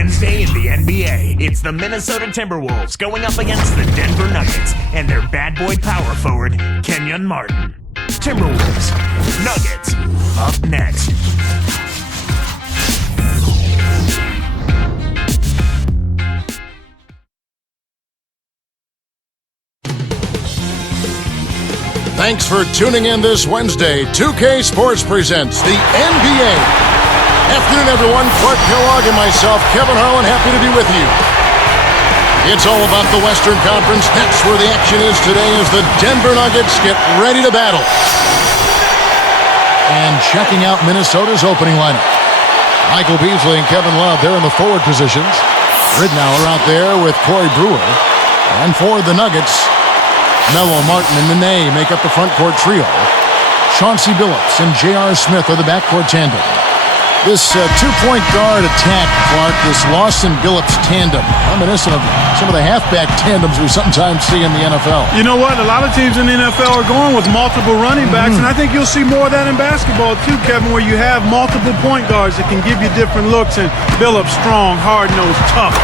Wednesday in the NBA. It's the Minnesota Timberwolves going up against the Denver Nuggets and their bad boy power forward, Kenyon Martin. Timberwolves, Nuggets, up next. Thanks for tuning in this Wednesday. 2K Sports presents the NBA. Afternoon, everyone. Clark Kellogg and myself, Kevin Harlan, happy to be with you. It's all about the Western Conference. That's where the action is today as the Denver Nuggets get ready to battle. And checking out Minnesota's opening lineup. Michael Beasley and Kevin Love, they're in the forward positions. Ridnour out there with Corey Brewer. And for the Nuggets, Melo, Martin, and Nene make up the front court trio. Chauncey Billups and J.R. Smith are the backcourt tandem. This two-point guard attack, Clark, this Lawson-Billups tandem, reminiscent of some of the halfback tandems we sometimes see in the NFL. You know what? A lot of teams in the NFL are going with multiple running backs, and I think you'll see more of that in basketball too, Kevin, where you have multiple point guards that can give you different looks, and Billups strong, hard-nosed, tough,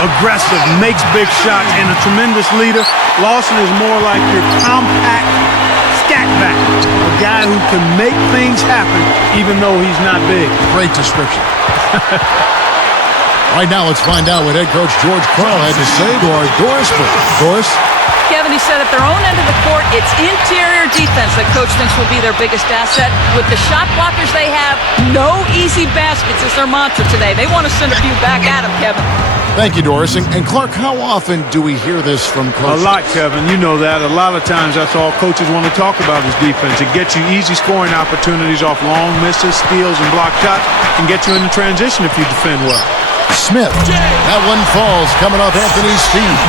aggressive, makes big shots, and a tremendous leader. Lawson is more like your compact scat back, a guy who can make things happen even though he's not big. Great description. Right now, let's find out what head coach George Karl had to say to our Doris. Doris? Kevin, he said at their own end of the court, it's interior defense that coach thinks will be their biggest asset. With the shot blockers they have, no easy baskets is their mantra today. They want to send a few back at him, Kevin. Thank you, Doris. And Clark, how often do we hear this from coaches? A lot, Kevin. You know that. A lot of times that's all coaches want to talk about is defense. It gets you easy scoring opportunities off long misses, steals, and block shots, and get you in the transition if you defend well. Smith. That one falls coming off Anthony's feet.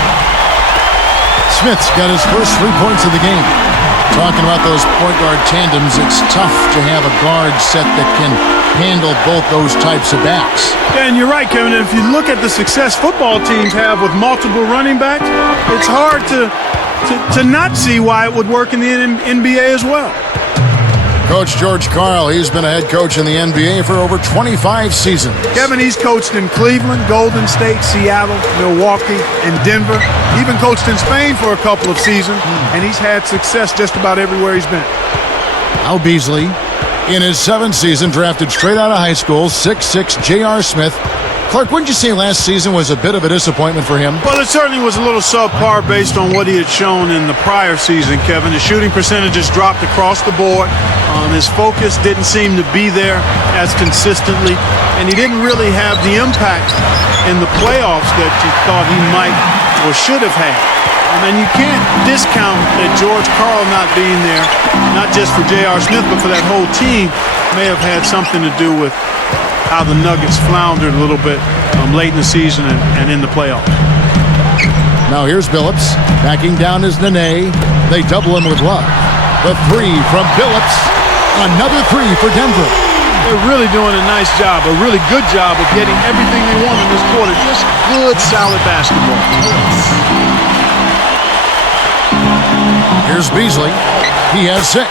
Smith's got his first 3 points of the game. Talking about those point guard tandems, it's tough to have a guard set that can handle both those types of backs. Yeah, and you're right, Kevin. If you look at the success football teams have with multiple running backs, it's hard to not see why it would work in the NBA as well. Coach George Karl, he's been a head coach in the NBA for over 25 seasons. Kevin, he's coached in Cleveland, Golden State, Seattle, Milwaukee, and Denver. Even coached in Spain for a couple of seasons, and he's had success just about everywhere he's been. Now Beasley, in his 7th season, drafted straight out of high school, 6'6", J.R. Smith. Clark, wouldn't you say last season was a bit of a disappointment for him? Well, it certainly was a little subpar based on what he had shown in the prior season, Kevin. His shooting percentages dropped across the board. His focus didn't seem to be there as consistently, and he didn't really have the impact in the playoffs that you thought he might or should have had. And you can't discount that George Karl not being there, not just for J.R. Smith, but for that whole team, may have had something to do with how the Nuggets floundered a little bit late in the season and in the playoffs. Now here's Billups, backing down his Nene. They double him with Love. The three from Billups. Another three for Denver. They're really doing a nice job, a really good job of getting everything they want in this quarter. Just good, solid basketball. Here's Beasley. He has 6.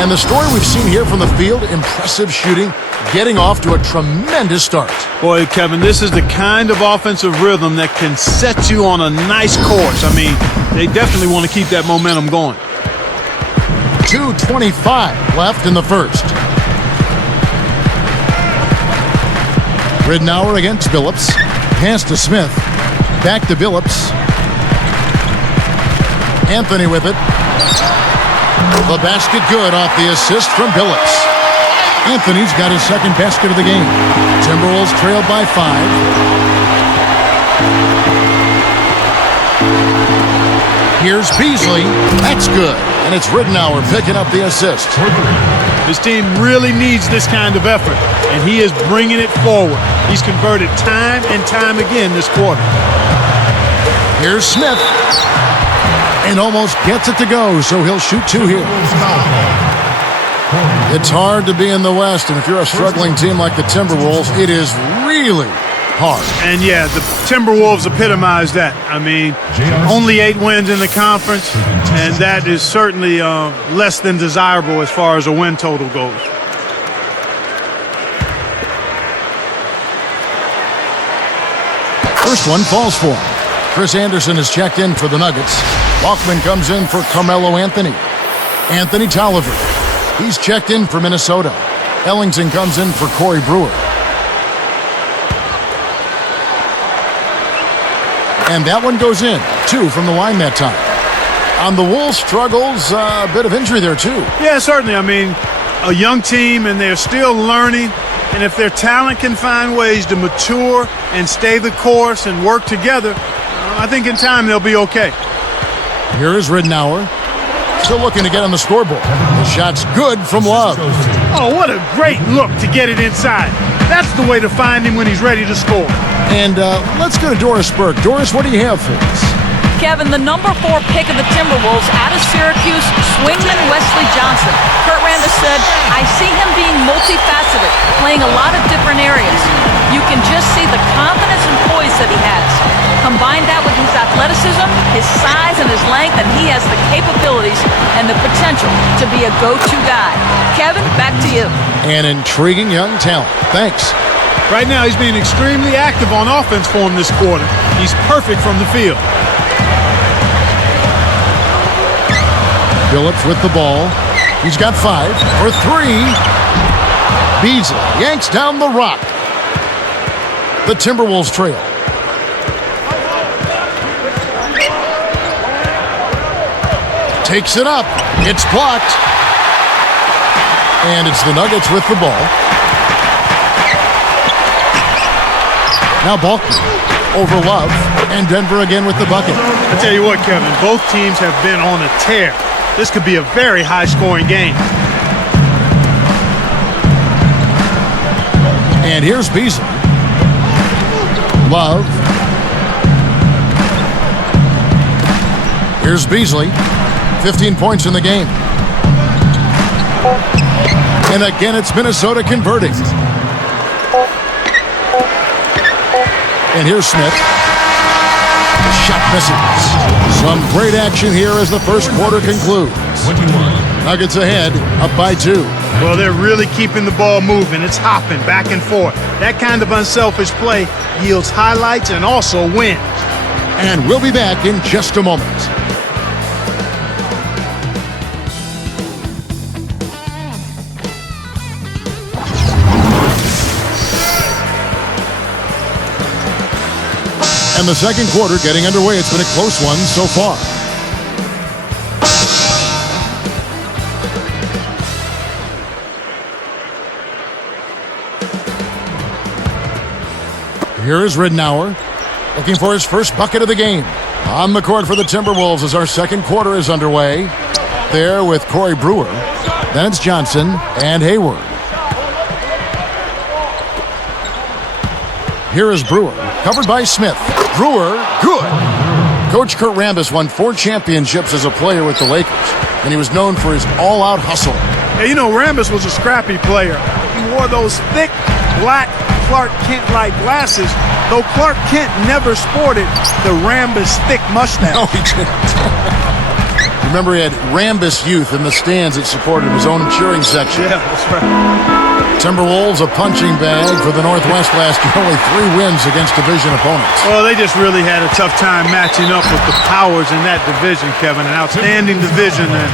And the story we've seen here from the field, impressive shooting, getting off to a tremendous start. Boy, Kevin, this is the kind of offensive rhythm that can set you on a nice course. I mean, they definitely want to keep that momentum going. 2:25 left in the first. Ridnour against Billups. Pass to Smith. Back to Billups. Anthony with it. The basket good off the assist from Billups. Anthony's got his second basket of the game. Timberwolves trailed by 5. Here's Beasley. That's good. And it's Ridnour picking up the assist. His team really needs this kind of effort, and he is bringing it forward. He's converted time and time again this quarter. Here's Smith. And almost gets it to go, so he'll shoot 2 here. It's hard to be in the West, and if you're a struggling team like the Timberwolves, it is really hard. And yeah, the Timberwolves epitomize that. I mean, only 8 wins in the conference, and that is certainly less than desirable as far as a win total goes. first one falls for him. Chris Anderson is checked in for the Nuggets. Walkman comes in for Carmelo Anthony. Anthony Tolliver, he's checked in for Minnesota. Ellington comes in for Corey Brewer. And that one goes in. 2 from the line that time. On the Wolves struggles, a bit of injury there too. Yeah, certainly. I mean, a young team and they're still learning. And if their talent can find ways to mature and stay the course and work together, I think in time they'll be okay. Here is Ridnour. Still looking to get on the scoreboard. The shot's good from Love. Oh, what a great look to get it inside. That's the way to find him when he's ready to score. And let's go to Doris Burke. Doris, what do you have for us? Kevin, the number 4 pick of the Timberwolves out of Syracuse, swingman Wesley Johnson. Kurt Rambis said, I see him being multifaceted, playing a lot of different areas. You can just see the confidence and poise that he has. Combine that with his athleticism, his size, and his length, and he has the capabilities and the potential to be a go-to guy. Kevin, back to you. An intriguing young talent. Thanks. Right now, he's being extremely active on offense for him this quarter. He's perfect from the field. Phillips with the ball. He's got 5 for 3. Beasley yanks down the rock. The Timberwolves trail. Takes it up. It's blocked. And it's the Nuggets with the ball. Now Balkman over Love. And Denver again with the bucket. I tell you what, Kevin, both teams have been on a tear. This could be a very high-scoring game. And here's Beasley. Love. Here's Beasley. 15 points in the game. And again, it's Minnesota converting. And here's Smith. The shot misses. Some great action here as the first quarter concludes. Nuggets ahead, up by 2. Well, they're really keeping the ball moving. It's hopping back and forth. That kind of unselfish play yields highlights and also wins. And we'll be back in just a moment. And the second quarter getting underway. It's been a close one so far. Here is Ridnour looking for his first bucket of the game. On the court for the Timberwolves as our second quarter is underway. There with Corey Brewer. Then it's Johnson and Hayward. Here is Brewer, covered by Smith. Brewer, good. Coach Kurt Rambis won 4 championships as a player with the Lakers, and he was known for his all-out hustle. Hey, you know, Rambis was a scrappy player. He wore those thick, black Clark Kent-like glasses, though Clark Kent never sported the Rambis thick mustache. No, he didn't. Remember, he had Rambis youth in the stands that supported his own cheering section. Yeah, that's right. Timberwolves a punching bag for the Northwest last year. Only 3 wins against division opponents. Well, they just really had a tough time matching up with the powers in that division, Kevin. An outstanding division. And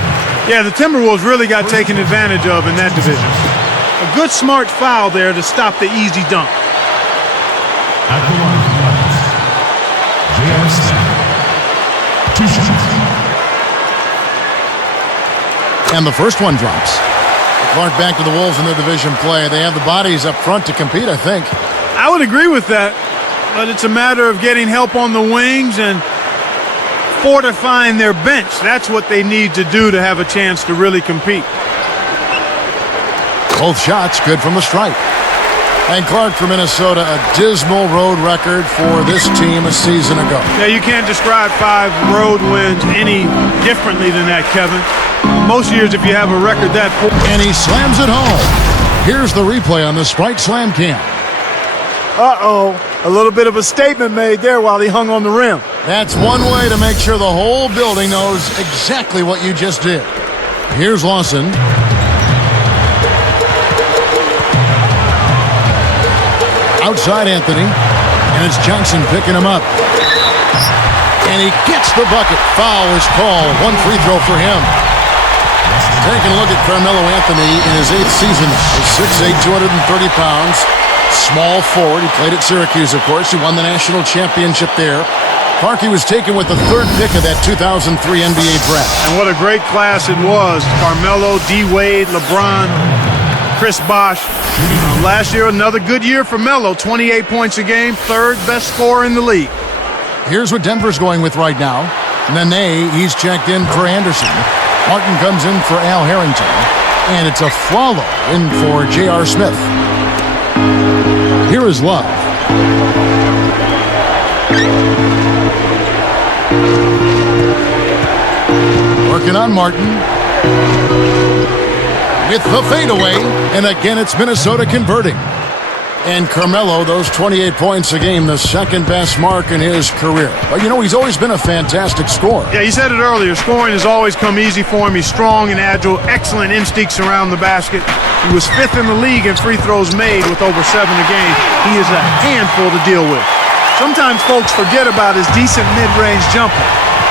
yeah, the Timberwolves really got taken advantage of in that division. A good, smart foul there to stop the easy dunk. At the line, J.R. Smith. 2 shots. And the first one drops. Clark back to the Wolves in their division play. They have the bodies up front to compete, I think. I would agree with that, but it's a matter of getting help on the wings and fortifying their bench. That's what they need to do to have a chance to really compete. Both shots good from the stripe. And Clark for Minnesota, a dismal road record for this team a season ago. Yeah, you can't describe 5 road wins any differently than that, Kevin. Most years, if you have a record that poor. And he slams it home. Here's the replay on the Sprite Slam Cam. Uh-oh, a little bit of a statement made there while he hung on the rim. That's one way to make sure the whole building knows exactly what you just did. Here's Lawson. Outside Anthony. And it's Johnson picking him up. And he gets the bucket. Foul is called. One free throw for him. Taking a look at Carmelo Anthony in his 8th season. He's 6'8", 230 pounds. Small forward. He played at Syracuse, of course. He won the national championship there. Clark, was taken with the 3rd pick of that 2003 NBA draft. And what a great class it was. Carmelo, D-Wade, LeBron, Chris Bosh. Last year, another good year for Melo. 28 points a game, 3rd best scorer in the league. Here's what Denver's going with right now. Nene, he's checked in for Anderson. Martin comes in for Al Harrington. And it's a Flalo in for J.R. Smith. Here is Love. Working on Martin. With the fadeaway. And again, it's Minnesota converting. And Carmelo, those 28 points a game, the 2nd best mark in his career. But, he's always been a fantastic scorer. Yeah, you said it earlier. Scoring has always come easy for him. He's strong and agile, excellent instincts around the basket. He was 5th in the league in free throws made with over 7 a game. He is a handful to deal with. Sometimes folks forget about his decent mid-range jumper.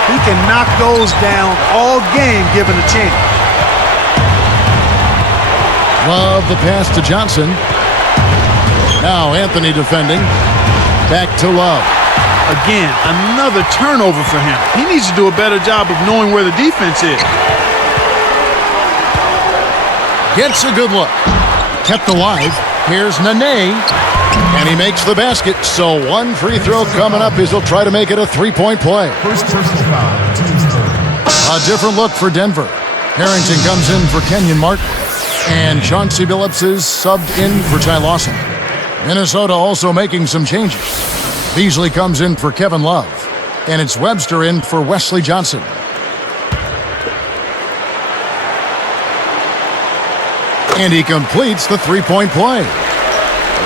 He can knock those down all game given a chance. Love the pass to Johnson. Now Anthony defending. Back to Love. Again, another turnover for him. He needs to do a better job of knowing where the defense is. Gets a good look. Kept alive. Here's Nene. And he makes the basket. So one free throw coming up as he'll try to make it a 3-point play. First personal foul. A different look for Denver. Harrington comes in for Kenyon Martin. And Chauncey Billups is subbed in for Ty Lawson. Minnesota also making some changes. Beasley comes in for Kevin Love. And it's Webster in for Wesley Johnson. And he completes the 3-point play.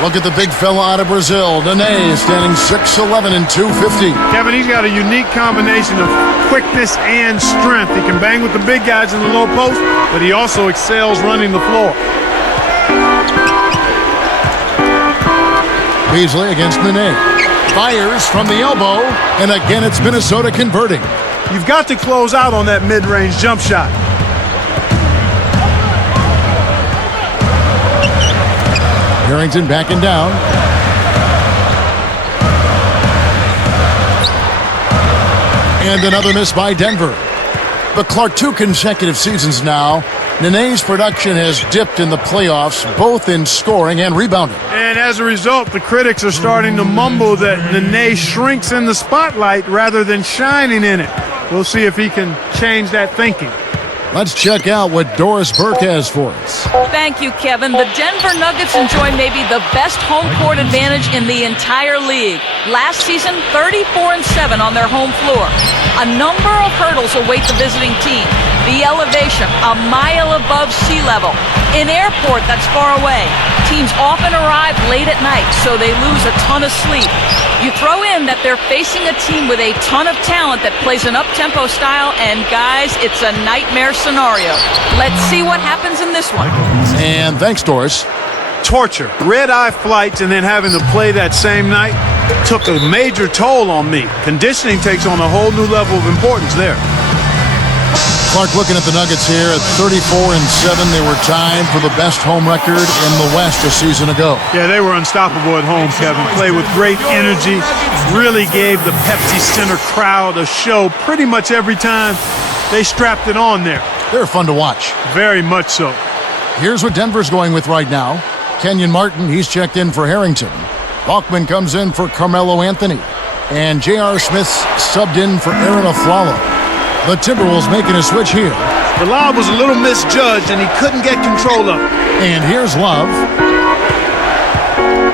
Look at the big fella out of Brazil. Nene standing 6'11" and 250. Kevin, he's got a unique combination of quickness and strength. He can bang with the big guys in the low post, but he also excels running the floor. Beasley against Nene. Fires from the elbow, and again it's Minnesota converting. You've got to close out on that mid-range jump shot. Harrington backing down. And another miss by Denver. But Clark, 2 consecutive seasons now, Nene's production has dipped in the playoffs, both in scoring and rebounding. And as a result, the critics are starting to mumble that Nene shrinks in the spotlight rather than shining in it. We'll see if he can change that thinking. Let's check out what Doris Burke has for us. Thank you, Kevin. The Denver Nuggets enjoy maybe the best home court advantage in the entire league. Last season, 34-7 on their home floor. A number of hurdles await the visiting team. The elevation, a mile above sea level. An airport that's far away. Teams often arrive late at night, so they lose a ton of sleep. You throw in that they're facing a team with a ton of talent that plays an up-tempo style, and guys, it's a nightmare scenario. Let's see what happens in this one. And thanks, Doris. Torture, red-eye flights, and then having to play that same night took a major toll on me. Conditioning takes on a whole new level of importance there. Clark, looking at the Nuggets here at 34-7, they were tied for the best home record in the West a season ago. Yeah, they were unstoppable at home, Kevin. Played with great energy, really gave the Pepsi Center crowd a show pretty much every time they strapped it on there. They're fun to watch. Very much so. Here's what Denver's going with right now. Kenyon Martin, he's checked in for Harrington. Bachman comes in for Carmelo Anthony. And J.R. Smith's subbed in for Aaron Aflalo. The Timberwolves making a switch here. The lob was a little misjudged, and he couldn't get control of it. And here's Love.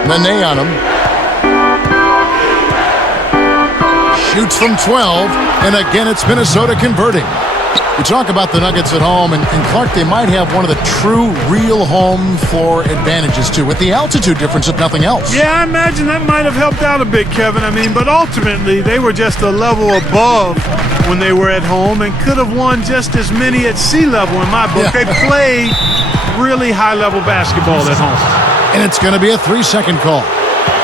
Nene on him. Shoots from 12, and again it's Minnesota converting. We talk about the Nuggets at home, and Clark, they might have one of the true, real home floor advantages, too, with the altitude difference, if nothing else. Yeah, I imagine that might have helped out a bit, Kevin. But ultimately, they were just a level above when they were at home and could have won just as many at sea level in my book. Yeah. They played really high-level basketball at home. And it's going to be a 3-second call.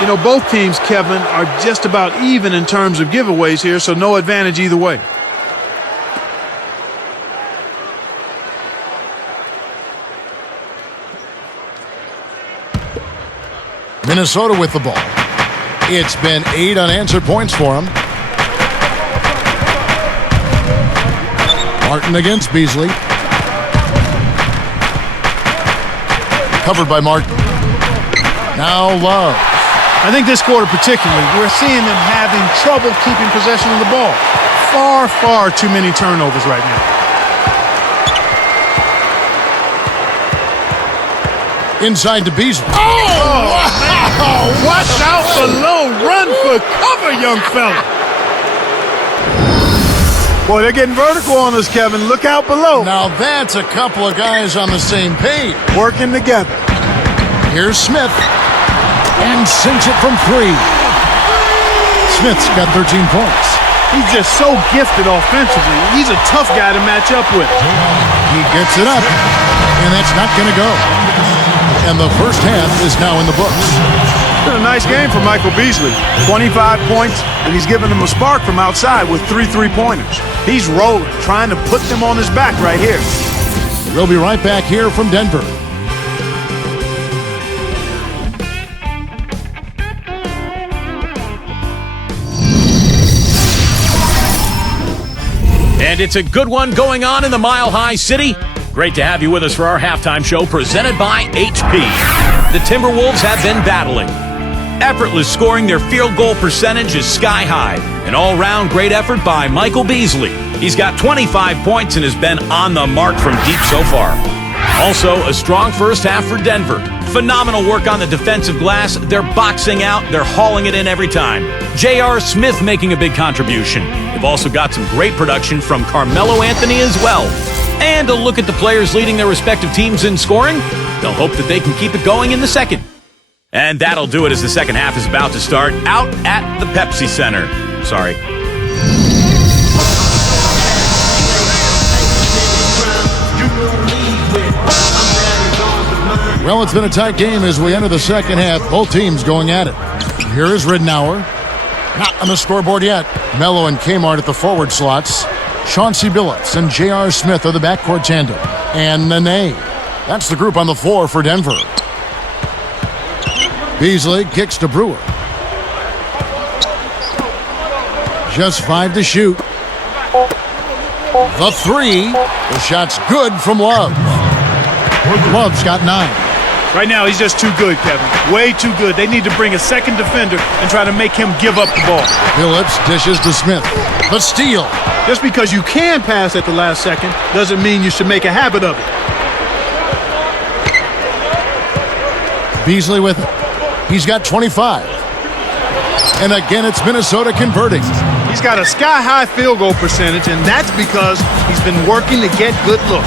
You know, both teams, Kevin, are just about even in terms of giveaways here, so no advantage either way. Minnesota with the ball. It's been 8 unanswered points for them. Martin against Beasley. Covered by Martin. Now Love. I think this quarter particularly, we're seeing them having trouble keeping possession of the ball. Far, far too many turnovers right now. Inside to Beasley. Oh, wow! Watch out below. Run for cover, young fella. Boy, they're getting vertical on us, Kevin. Look out below. Now that's a couple of guys on the same page. Working together. Here's Smith. And sinks it from 3. Smith's got 13 points. He's just so gifted offensively. He's a tough guy to match up with. He gets it up, and that's not going to go. And the first half is now in the books. It's been a nice game for Michael Beasley. 25 points, and he's giving them a spark from outside with 3 3-pointers. He's rolling, trying to put them on his back right here. We'll be right back here from Denver. And it's a good one going on in the Mile High City. Great to have you with us for our halftime show presented by HP. The Timberwolves have been battling. Effortless scoring, their field goal percentage is sky high. An all-round great effort by Michael Beasley. He's got 25 points and has been on the mark from deep so far. Also, a strong first half for Denver. Phenomenal work on the defensive glass. They're boxing out. They're hauling it in every time. J.R. Smith making a big contribution. They've also got some great production from Carmelo Anthony as well. And a look at the players leading their respective teams in scoring. They'll hope that they can keep it going in the second. And that'll do it as the second half is about to start out at the Pepsi Center. Sorry. Well, it's been a tight game as we enter the second half. Both teams going at it. Here is Ridnour. Not on the scoreboard yet. Melo and Kmart at the forward slots. Chauncey Billups and J.R. Smith are the backcourt tandem. And Nene. That's the group on the floor for Denver. Beasley kicks to Brewer. Just 5 to shoot. The 3. The shot's good from Love. Love's got 9. Right now, he's just too good, Kevin. Way too good. They need to bring a second defender and try to make him give up the ball. Billups dishes to Smith. The steal. Just because you can pass at the last second doesn't mean you should make a habit of it. Beasley with it. He's got 25. And again, it's Minnesota converting. He's got a sky-high field goal percentage, and that's because he's been working to get good looks.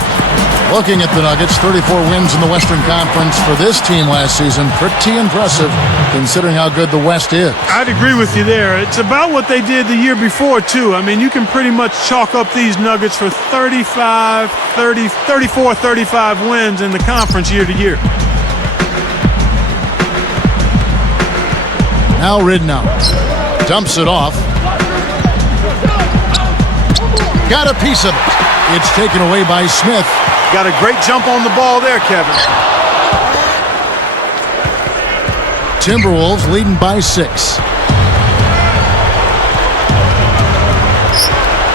Looking at the Nuggets, 34 wins in the Western Conference for this team last season. Pretty impressive, considering how good the West is. I'd agree with you there. It's about what they did the year before, too. I mean, you can pretty much chalk up these Nuggets for 34, 35 wins in the conference year to year. Now Ridnour dumps it off. Got a piece of it. It's taken away by Smith. Got a great jump on the ball there, Kevin. Timberwolves leading by 6.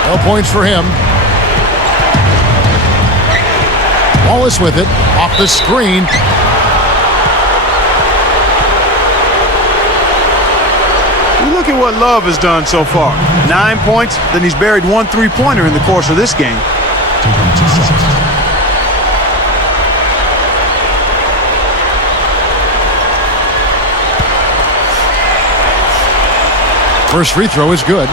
No points for him. Wallace with it. Off the screen. Look at what Love has done so far. 9 points, then he's buried 1 3-pointer in the course of this game. First free throw is good.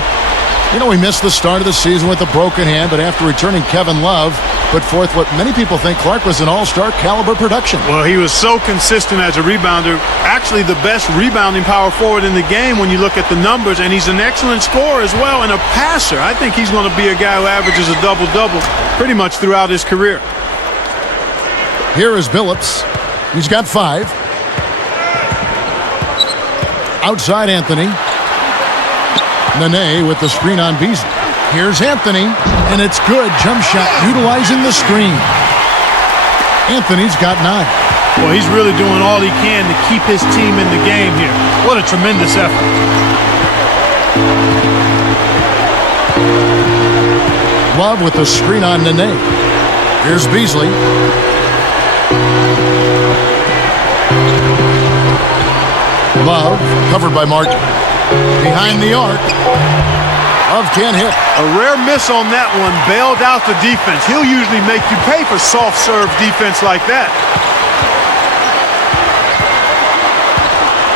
You know, he missed the start of the season with a broken hand, but after returning, Kevin Love put forth what many people think Clark was an all-star caliber production. Well, he was so consistent as a rebounder. Actually, the best rebounding power forward in the game when you look at the numbers, and he's an excellent scorer as well and a passer. I think he's going to be a guy who averages a double-double pretty much throughout his career. Here is Billups. He's got 5. Outside Anthony. Nene with the screen on Beasley. Here's Anthony, and it's good. Jump shot utilizing the screen. Anthony's got 9. Well, he's really doing all he can to keep his team in the game here. What a tremendous effort. Love with the screen on Nene. Here's Beasley. Love, covered by Martin. Behind the arc. Love can't hit. A rare miss on that one bailed out the defense. He'll usually make you pay for soft serve defense like that.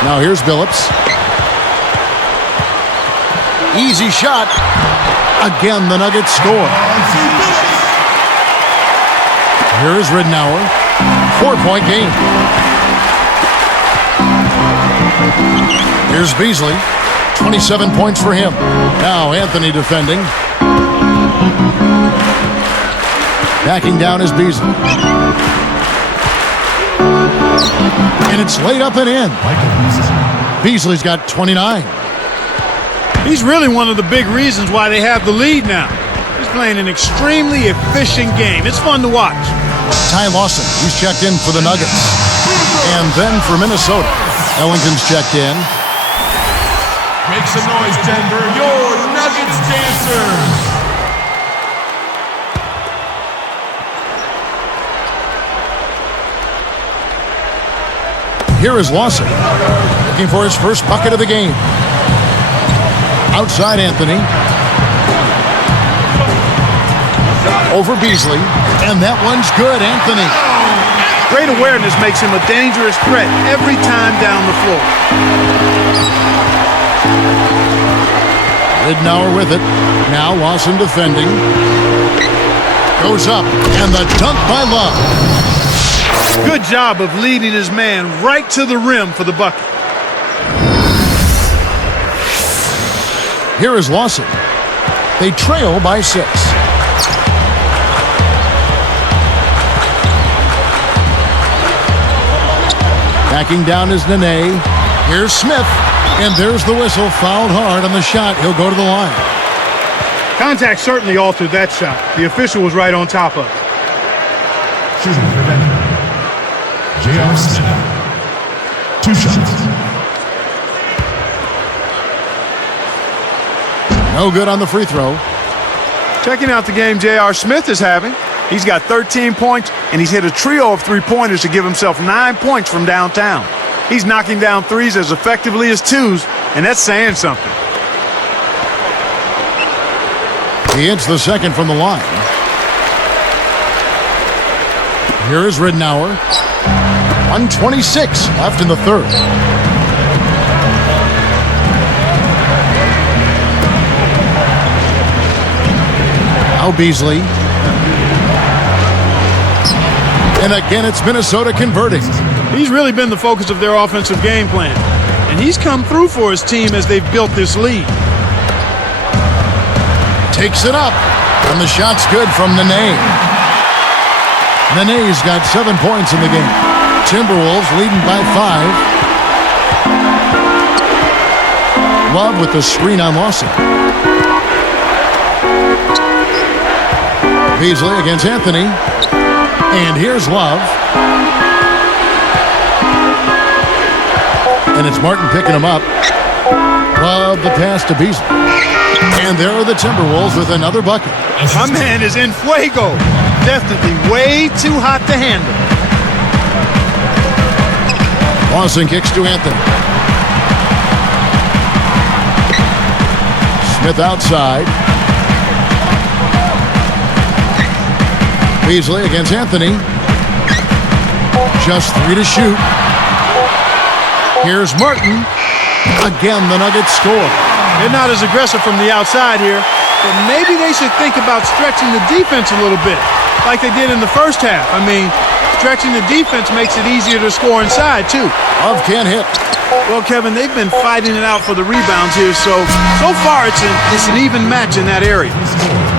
Now here's Billups. Easy shot. Again, the Nuggets score. Here is Ridnour. 4-point game. Here's Beasley. 27 points for him. Now Anthony defending. Backing down is Beasley. And it's laid up and in. Beasley's got 29. He's really one of the big reasons why they have the lead now. He's playing an extremely efficient game. It's fun to watch. Ty Lawson, he's checked in for the Nuggets. And then for Minnesota, Ellington's checked in. Make some noise, Denver. Your Nuggets dancers. Here is Lawson, looking for his first bucket of the game. Outside Anthony. Over Beasley. And that one's good, Anthony. Great awareness makes him a dangerous threat every time down the floor. Ridnour with it. Now Lawson defending. Goes up. And the dunk by Love. Good job of leading his man right to the rim for the bucket. Here is Lawson. They trail by 6. Backing down is Nene. Here's Smith. And there's the whistle. Fouled hard on the shot. He'll go to the line. Contact certainly altered that shot. The official was right on top of it. Shooting for Denver. J.R. Smith. 2 shots. No good on the free throw. Checking out the game J.R. Smith is having. He's got 13 points, and he's hit a trio of three-pointers to give himself 9 points from downtown. He's knocking down threes as effectively as twos, and that's saying something. He hits the second from the line. Here is Ridnour. 1:26 left in the third. Now Beasley. And again, it's Minnesota converting. He's really been the focus of their offensive game plan, and he's come through for his team as they've built this lead. Takes it up, and the shot's good from Nene. Nene's got 7 points in the game. Timberwolves leading by 5. Love with the screen on Lawson. Beasley against Anthony. And here's Love. And it's Martin picking him up. Love the pass to Beasley. And there are the Timberwolves with another bucket. My man is in fuego. Definitely way too hot to handle. Lawson kicks to Anthony. Smith outside. Beasley against Anthony. Just 3 to shoot. Here's Martin. Again, the Nuggets score. They're not as aggressive from the outside here, but maybe they should think about stretching the defense a little bit, like they did in the first half. I mean, stretching the defense makes it easier to score inside, too. Love can't hit. Well, Kevin, they've been fighting it out for the rebounds here, so far it's an even match in that area.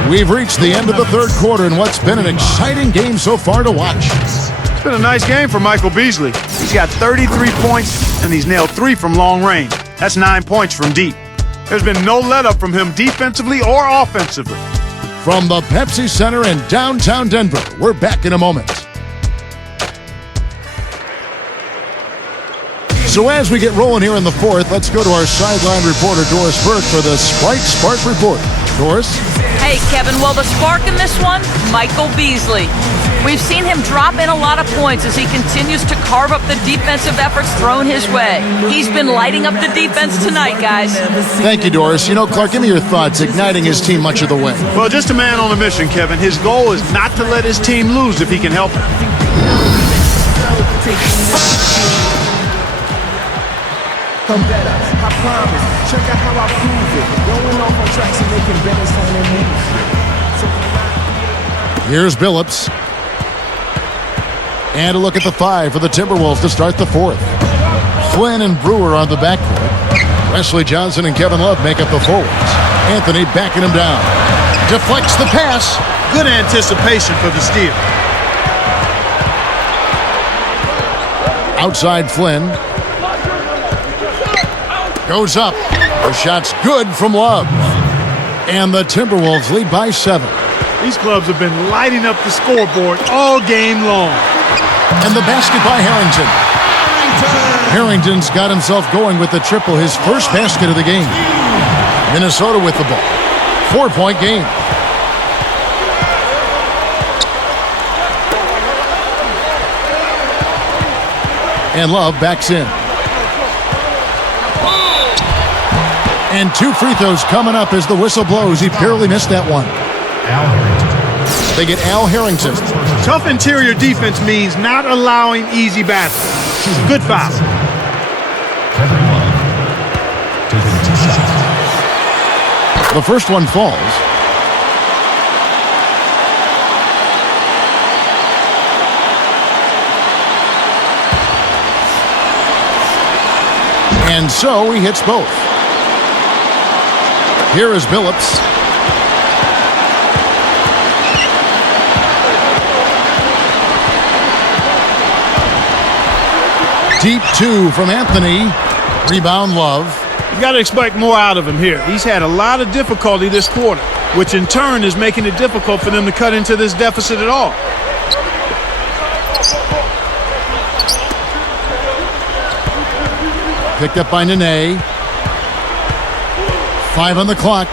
We've reached the end of the third quarter in what's been an exciting game so far to watch. It's been a nice game for Michael Beasley. He's got 33 points, and he's nailed 3 from long range. That's 9 points from deep. There's been no let-up from him defensively or offensively. From the Pepsi Center in downtown Denver, we're back in a moment. So as we get rolling here in the fourth, let's go to our sideline reporter, Doris Burke, for the Sprite Spark Report. Doris? Hey, Kevin. Well, the spark in this one, Michael Beasley. We've seen him drop in a lot of points as he continues to carve up the defensive efforts thrown his way. He's been lighting up the defense tonight, guys. Thank you, Doris. You know, Clark, give me your thoughts, igniting his team much of the way. Well, just a man on a mission, Kevin. His goal is not to let his team lose if he can help it. Come better, I promise. Check out how I prove it. Going off on tracks and making better sounding music. Here's Billups. And a look at the 5 for the Timberwolves to start the fourth. Flynn and Brewer on the backcourt. Wesley Johnson and Kevin Love make up the forwards. Anthony backing him down. Deflects the pass. Good anticipation for the steal. Outside Flynn. Goes up. The shot's good from Love. And the Timberwolves lead by 7. These clubs have been lighting up the scoreboard all game long. And the basket by Harrington. Harrington's got himself going with the triple, his first basket of the game. Minnesota with the ball. 4-point game. And Love backs in. And 2 free throws coming up as the whistle blows. He barely missed that one. Al Harrington. They get Al Harrington. Tough interior defense means not allowing easy baskets. Good foul. Kevin Love. Taking 2 shots. The first one falls. And so he hits both. Here is Billups. Deep 2 from Anthony. Rebound Love. You got to expect more out of him here. He's had a lot of difficulty this quarter, which in turn is making it difficult for them to cut into this deficit at all. Picked up by Nene. 5 on the clock.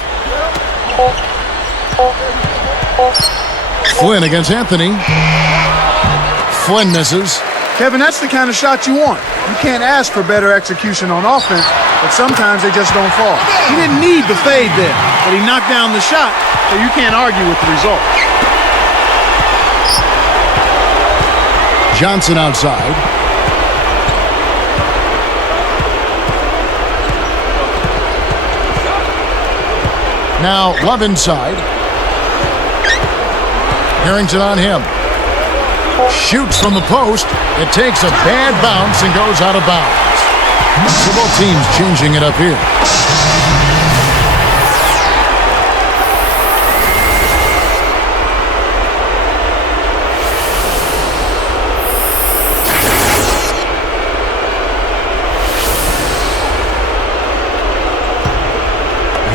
Flynn against Anthony. Flynn misses. Kevin, that's the kind of shot you want. You can't ask for better execution on offense, but sometimes they just don't fall. He didn't need the fade there, but he knocked down the shot, so you can't argue with the result. Johnson outside. Now Love inside. Harrington on him. Shoots from the post. It takes a bad bounce and goes out of bounds. So both teams changing it up here.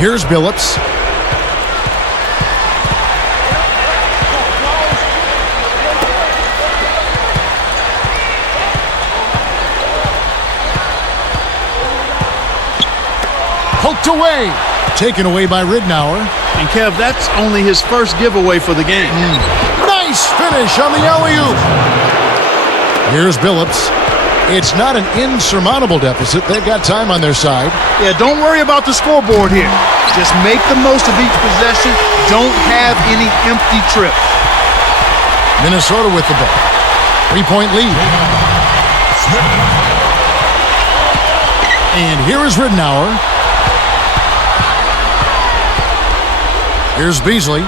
Here's Billups. Poked away. Taken away by Ridnour. And Kev, that's only his first giveaway for the game. Nice finish on the alley-oop. Here's Billups. It's not an insurmountable deficit. They've got time on their side. Yeah, don't worry about the scoreboard here. Just make the most of each possession. Don't have any empty trips. Minnesota with the ball. 3-point lead. And here is Ridnour. Here's Beasley.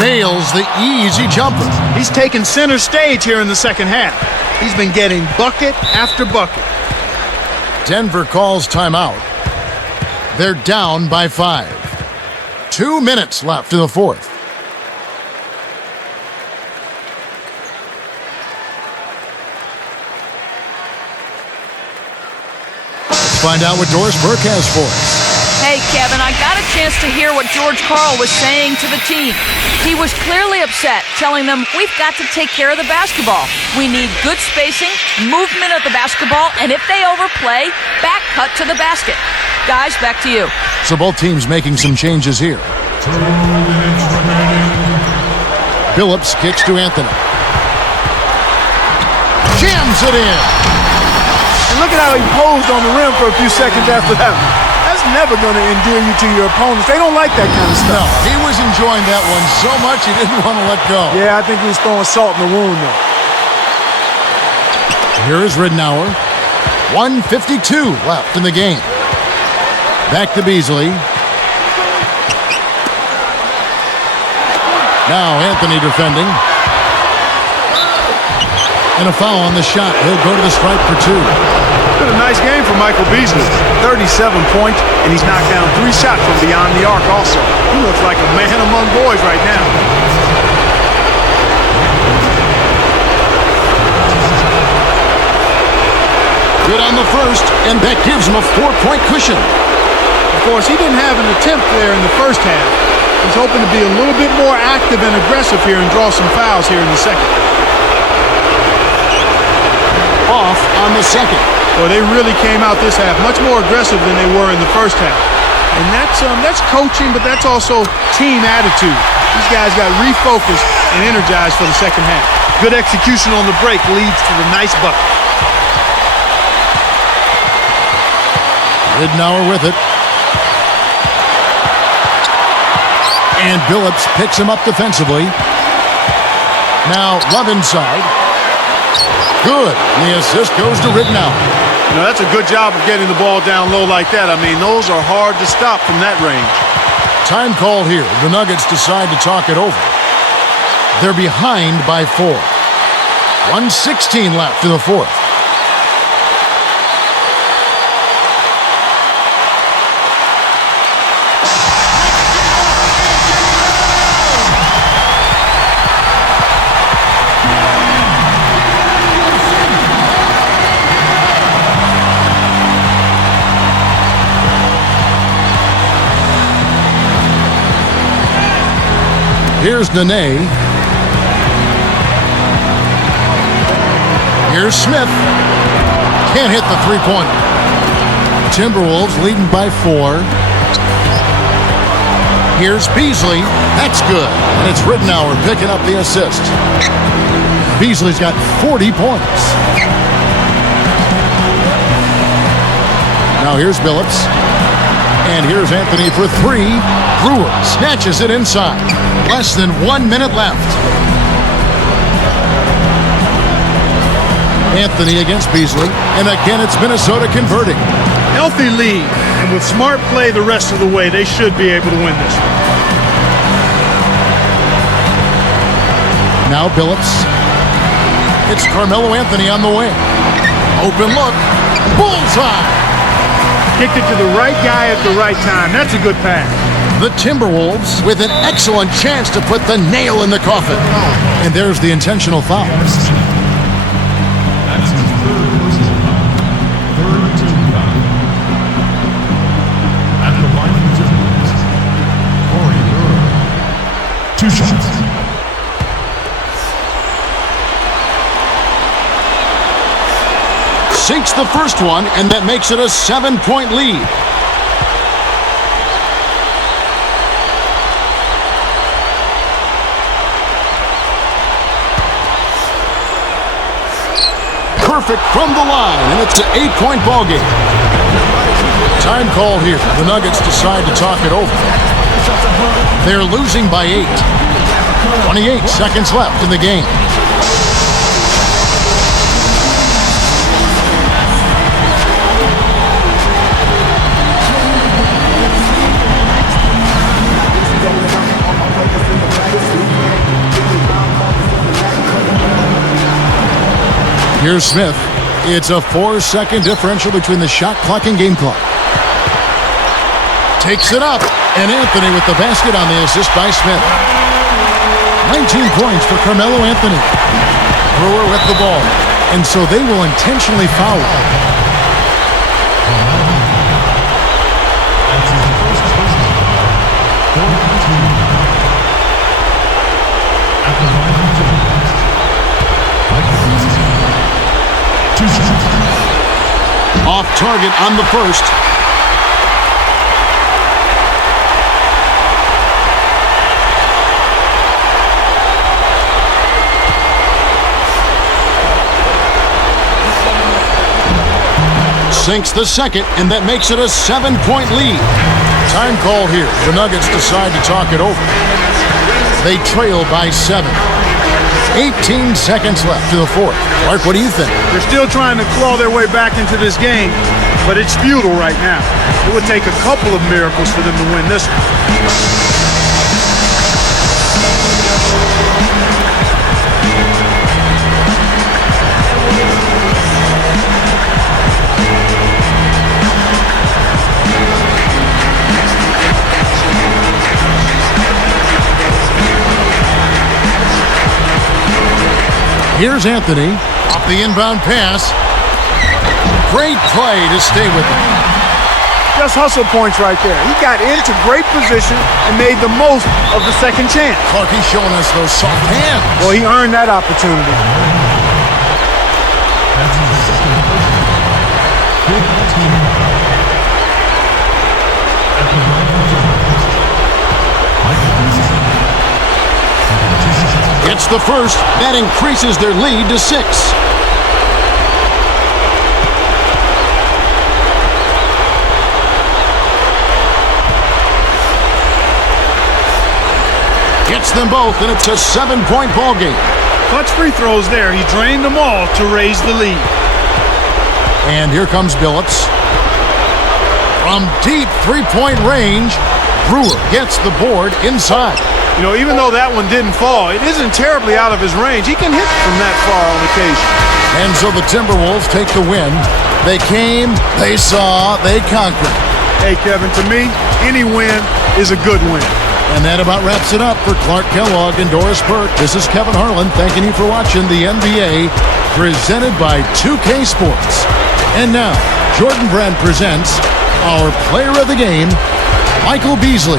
Nails the easy jumper. He's taken center stage here in the second half. He's been getting bucket after bucket. Denver calls timeout. They're down by 5. 2 minutes left in the fourth. find out what Doris Burke has for us. Hey, Kevin, I got a chance to hear what George Karl was saying to the team. He was clearly upset, telling them, we've got to take care of the basketball. We need good spacing, movement of the basketball, and if they overplay, back cut to the basket. Guys, back to you. So both teams making some changes here. 2 minutes remaining. Phillips kicks to Anthony. Jams it in. And look at how he posed on the rim for a few seconds after that. That's never going to endear you to your opponents. They don't like that kind of stuff. No, he was enjoying that one so much he didn't want to let go. Yeah, I think he was throwing salt in the wound, though. Here is Ridnour. 1:52 left in the game. Back to Beasley. Now Anthony defending. And a foul on the shot. He'll go to the stripe for 2. Been a nice game for Michael Beasley. 37 points, and he's knocked down 3 shots from beyond the arc also. He looks like a man among boys right now. Good on the first, and that gives him a 4-point cushion. Of course, he didn't have an attempt there in the first half. He's hoping to be a little bit more active and aggressive here and draw some fouls here in the second. Off on the second. Well, they really came out this half much more aggressive than they were in the first half. And that's coaching, but that's also team attitude. These guys got refocused and energized for the second half. Good execution on the break leads to the nice bucket. Ridnour with it. And Phillips picks him up defensively. Now Love inside. Good. And the assist goes to Ridnour. You know, that's a good job of getting the ball down low like that. I mean, those are hard to stop from that range. Time called here. The Nuggets decide to talk it over. They're behind by 4. 1:16 left in the fourth. Here's Nene. Here's Smith. Can't hit the three-pointer. Timberwolves leading by 4. Here's Beasley. That's good. And it's Ridnour picking up the assist. Beasley's got 40 points. Now here's Phillips. And here's Anthony for 3. Brewer snatches it inside. Less than 1 minute left. Anthony against Beasley. And again, it's Minnesota converting. Healthy lead. And with smart play the rest of the way, they should be able to win this. Now Phillips. It's Carmelo Anthony on the wing. Open look. Bullseye. Kicked it to the right guy at the right time. That's a good pass. The Timberwolves with an excellent chance to put the nail in the coffin. And there's the intentional foul. That's his third personal foul. Third team foul. At the line of Timberwolves, Corey Brewer. 2 shots. Sinks the first one, and that makes it a 7-point lead. Perfect from the line, and it's an 8-point ball game. Time called here. The Nuggets decide to talk it over. They're losing by 8. 28 seconds left in the game. Here's Smith. It's a 4-second differential between the shot clock and game clock. Takes it up, and Anthony with the basket on the assist by Smith. 19 points for Carmelo Anthony. Brewer with the ball, and so they will intentionally foul. At the line of Timberwolves, Michael Beasley. 2 shots. Off target on the first. Sinks the second, and that makes it a 7-point lead. Time call here. The Nuggets decide to talk it over. They trail by 7. 18 seconds left to the fourth. Mark, what do you think? They're still trying to claw their way back into this game, but it's futile right now. It would take a couple of miracles for them to win this one. Here's Anthony, off the inbound pass. Great play to stay with him. Just hustle points right there. He got into great position and made the most of the second chance. Clarkie's showing us those soft hands. Well, he earned that opportunity. That's his second personal. 15. At the line of Timberwolves, Michael Beasley. 2 shots. It's the first. That increases their lead to 6. Gets them both, and it's a 7-point ball game. Clutch free throws there. He drained them all to raise the lead. And here comes Billups. From deep three-point range, Brewer gets the board inside. You know, even though that one didn't fall, it isn't terribly out of his range. He can hit from that far on occasion. And so the Timberwolves take the win. They came, they saw, they conquered. Hey, Kevin, to me, any win is a good win. And that about wraps it up for Clark Kellogg and Doris Burke. This is Kevin Harlan thanking you for watching the NBA presented by 2K Sports. And now, Jordan Brand presents our player of the game, Michael Beasley.